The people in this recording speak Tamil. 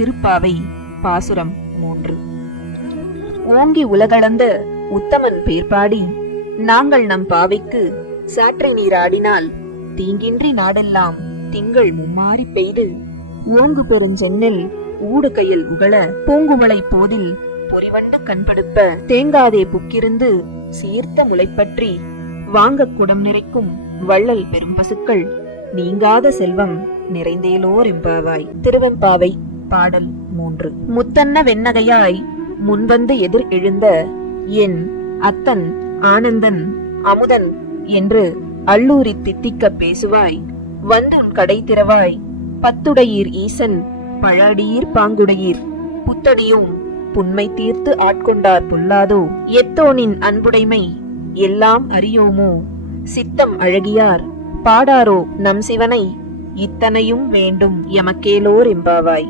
திருப்பாவை பாசுரம் மூன்று. ஓங்கி உலகளந்த உத்தமன் பேர்பாடி நாங்கள் நம் பாவைக்கு சாற்றை நீராடினால் தீங்கின்றி நாடெல்லாம் திங்கள் மும்மாறி பெய்து ஓங்கு பெருஞ்சென்னல் ஊடு கையில் உகழ பூங்குமலை போதில் பொறிவண்டு கண்படுப்ப தேங்காதே புக்கிருந்து சீர்த்த முளைப்பற்றி வாங்கக் குடம் நிறைக்கும் வள்ளல் பெரும்பசுக்கள் நீங்காத செல்வம் நிறைந்தேலோர் எம்பாவாய் திருவெம்பாவை பாடல் மூன்று. முத்தன்ன வெண்ணகையாய் முன்வந்து எதிர் எழுந்த என் அத்தன் ஆனந்தன் அமுதன் என்று அல்லூரி தித்திக்க பேசுவாய். வந்து உன் கடை திறவாய். பத்துடையீர் ஈசன் பழடியீர் பாங்குடையீர். புத்தடியும் புன்மை தீர்த்து ஆட்கொண்டார் பொல்லாதோ? எத்தோனின் அன்புடைமை எல்லாம் அறியோமோ? சித்தம் அழகியார் பாடாரோ நம் சிவனை? இத்தனையும் வேண்டும் எமக்கேலோர் எம்பாவாய்